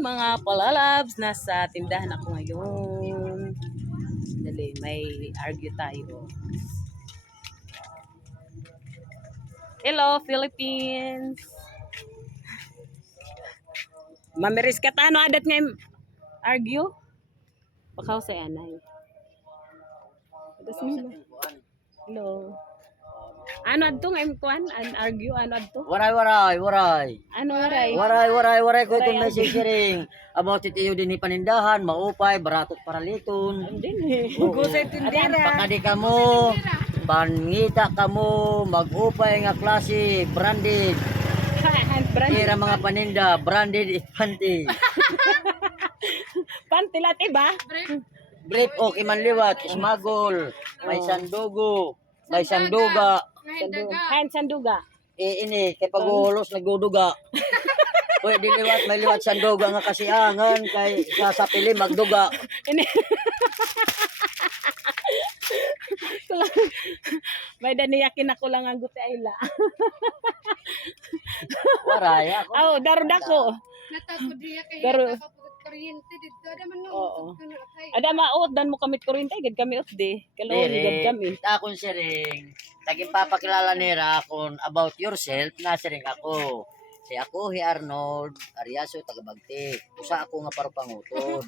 mga palalabs. Nasa tindahan ako ngayon. Dali, may argue tayo. Hello, Philippines! Mamiris ka ta, ano adat nga argue? Pakaw sa anay. Hello. Ano adto nga imkuan? An argue ano adto? Waray. Ano waray? Waray ko itong message ring. About it iyo din panindahan, maupay, baratot paraliton. Andin eh. Gusay tindira. Pakadi ka mo, pangita ka mo, mag-upay nga klase, branded. Kira mga paninda, branded panty. Panty lati ba? Brief o kimanliwat, smagol, may sandugo, may sanduga. Hand sanduga. Ini, kay paghuhulos, nagduduga. Uy, diliwat, may liwat sanduga nga kasiangan, kay sa pili magduga. Ini. May daniyakin ako lang ang guti ayla. Waray ako. Oh, darud ako. Natakot diya kay Daro. kuryente dito. Ada man Oo. no. Ada maot dan mo kamit kuryente gid kami ut di. Kalawon gid kami. Akon siring, taging papakilala nira akon about yourself, na siring ako. Si ako, si Arnold, Ariaso, Tagabagti. Usa ako nga parupanguton.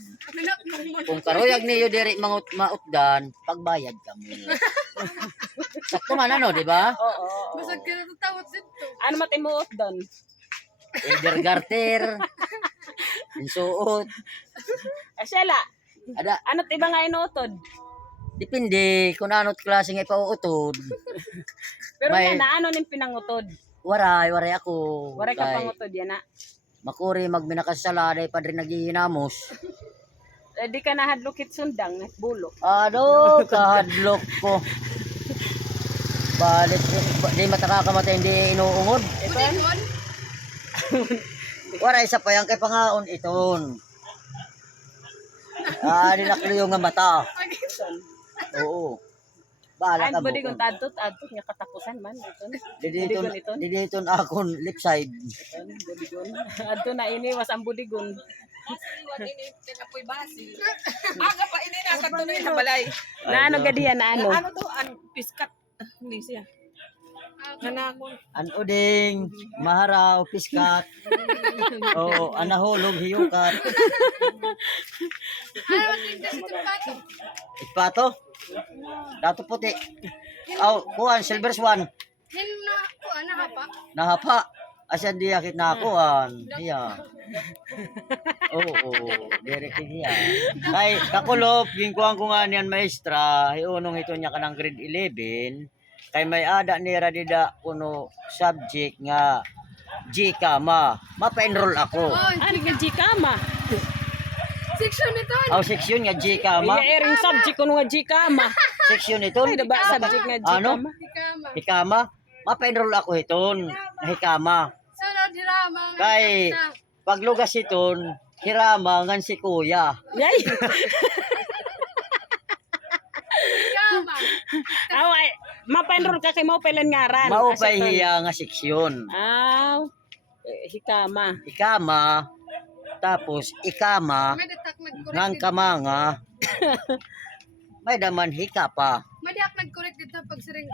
Kung karuyag niyo diri mautdan, pagbayad kami. Sakto man ano, di ba? Oo. Basag ka na tawat dito. Ano matimuot don? Either garter, insuot, Asyala. ada, Ano iba nga inuotod? depende kung anot klase nga ipauutod. Pero May- yan na ano ning pinangutod? Waray ako. Waray ka Kay pangutod yan na. Makuri magminakasala, day padre nagihinamos. Eh, di ka nahadlokit sundang bulo. Ano, kahadlok ko. Balit, di matakakamatay, hindi inuungod. Ito? Kon, Waray sa payang kay pangaon iton. Dinakliyo nga mata. Oo. Bahala Ay, ka mo. budigon tadtot nga katapusan man ito. Diditon, budigon iton. diditon akon lip side. Budigon. Adto na ini was ang budigon. Aga pa ini na katuloy na balay. Na ano gadiyan na ano? Ano to? An piskat. Ni siya. Hanakon. An uding, maharaw, piskat. Oo, anahulog, hiyukat. ano tinda sa tumpato? Ispato. Dato puti. Aw, kuan, silver swan. Hin na ko ana pa. Nahapa. Asya di akit na kuan. Iya. Oo, direct niya. Ay, kakulop, gingkuan ko nga niyan maestra, iunong ito niya kanang grade 11. Kay may ada ni Radida kuno subject nga Gkama. Mapa-enroll ako. Oh, Ano nga Gkama? section nito. Aw section nga Gkama. Iya ering subject kuno nga Gkama. Section ito. Ay, diba subject nga Ano? Gkama? Hikama. Hikama. Mapa-enroll ako iton. Hikama. Sana dirama. Kay paglugas iton, hirama ngan si kuya. Yay. Hikama. Away, mapa-enroll ka kay mo pelan ngaran. Maupay hiya nga seksyon. Aw. Hikama. Ikama. Tapos ikama. May datak nag-correct Ngang dito. kamanga. May daman hika pa. May datak nag-correct dito pag siring